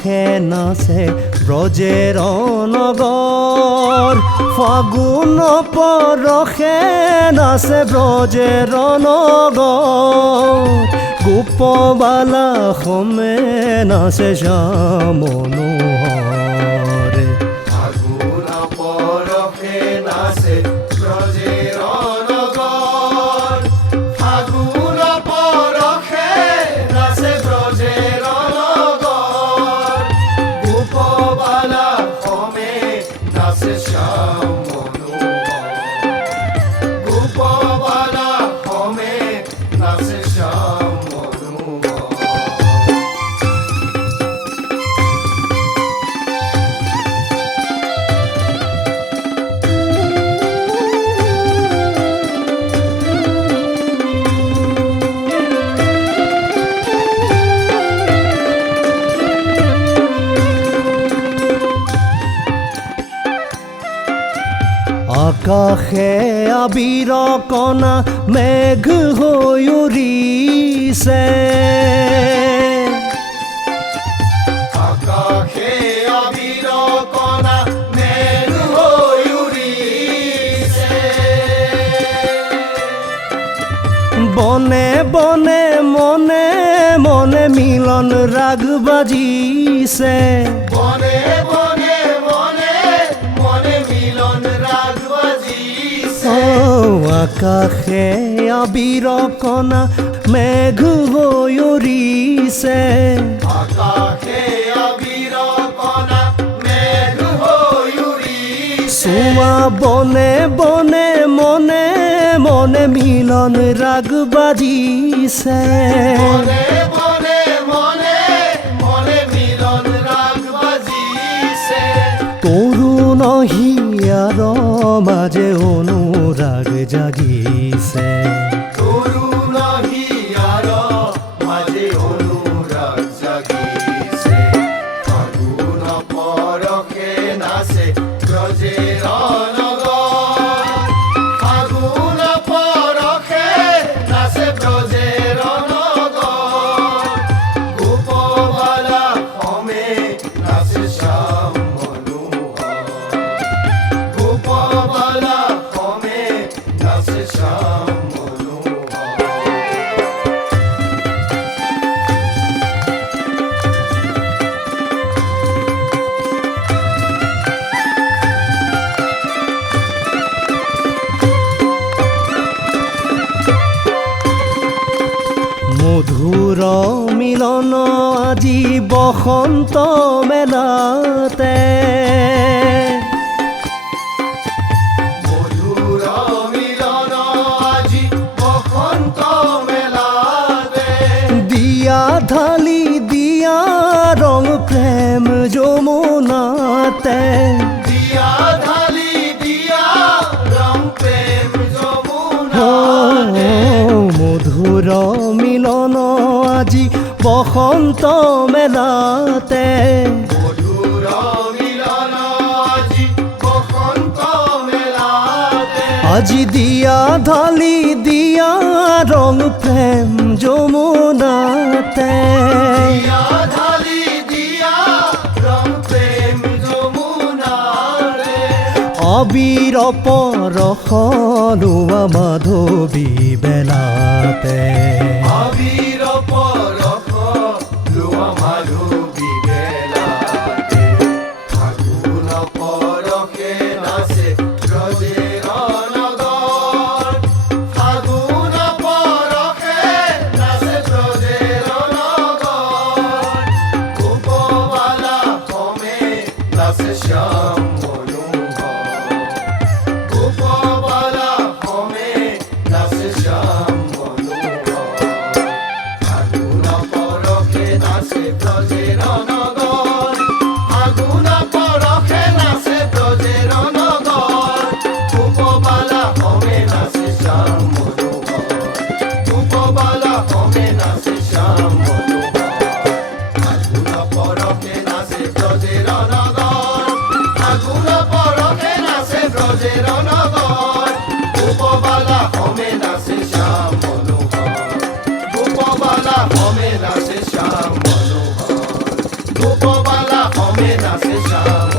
পরশে নাচে ব্রজের নগর, ফাগুন পরশে নাচে ব্রজের নগর, গোপবালা সমে নাচে শ্যাম মনোহর। ফাগুন পরশে নাচে ব্রজের নগর, ফাগুন পরশে নাচে ব্রজের নগর, গোপবালা সমে নাচে শ্যাম মনোহর, গোপবালা সমে নাচে শ্যাম মনোহর। আকাশে আবির কণা মেঘ হৈ উৰিছে, আকাশে আবির কণা মেঘ হৈ উৰিছে, বনে বনে মনে মনে মিলন ৰাগ বাজিছে, বনে বনে মনে মনে মিলন রাগ বাজিছে। আকাশে আবির কণা মেঘ হৈ উৰিছে, আকাশে আবির কণা মেঘ হৈ উৰিছে, চোৱা বনে বনে মনে মনে মিলন ৰাগ বাজিছে, বনে বনে মনে মনে মিলন রাগ বাজিছে। তৰুণ হিয়াৰ মাজে অনুৰাগ জাগিছে, তৰুণ হিয়াৰ মাজে অনুৰাগ জাগিছে, ফাগুন পৰশে নাচে ব্ৰজেৰ নগৰ, ফাগুন পৰশে নাচে ব্ৰজেৰ নগৰ, গোপবালা সমে নাচে শ্যাম মনোহৰ, গোপবালা সমে নাচে শ্যাম মনোহৰ। মধুৰ মিলন আজি বসন্ত মেলাতে, মধুৰ মিলন আজি বসন্ত মেলাতে, দিয়া ঢালি দিয়া ৰং প্ৰেম যমুনাতে, দিয়া ঢালি দিয়া ৰং প্ৰেম যমুনাতে, মধুৰ মিলন আজি বসন্ত মেলাতে, মধুৰ মিলন আজি বসন্ত মেলাতে, আজি দিয়া ঢালি দিয়া ৰং প্ৰেম যমুনাতে, দিয়া ঢালি দিয়া ৰং প্ৰেম যমুনাতে, অবিৰ পৰশ লোৱা মাধৱী বেলাতে, আবিৰ পৰশ লোৱা মাধৱী বেলাতে, ফাগুন পৰশে নাচে ব্ৰজেৰ নগৰ, ফাগুন পৰশে নাচে ব্ৰজেৰ নগৰ, গোপবালা সমে নাচে শ্যাম মনোহৰ, গোপবালা সমে নাচে শ্যাম মনোহৰ, ফাগুন পৰশে নাচে ব্ৰজেৰ নগৰ, ফাগুন পৰশে নাচে ব্ৰজেৰ নগৰ, গোপবালা সমে নাচে শ্যাম মনোহৰ, গোপবালা সমে নাচে শ্যাম মনোহৰ, ফাগুন পৰশে নাচে ব্ৰজেৰ নগৰ, ফাগুন পৰশে নাচে ব্ৰজেৰ নগৰ, গোপবালা সমে নাচে শ্যাম মনোহৰ, গোপবালা সমে নাচে শ্যাম মনোহৰ, গোপবালা নাচে শ্যাম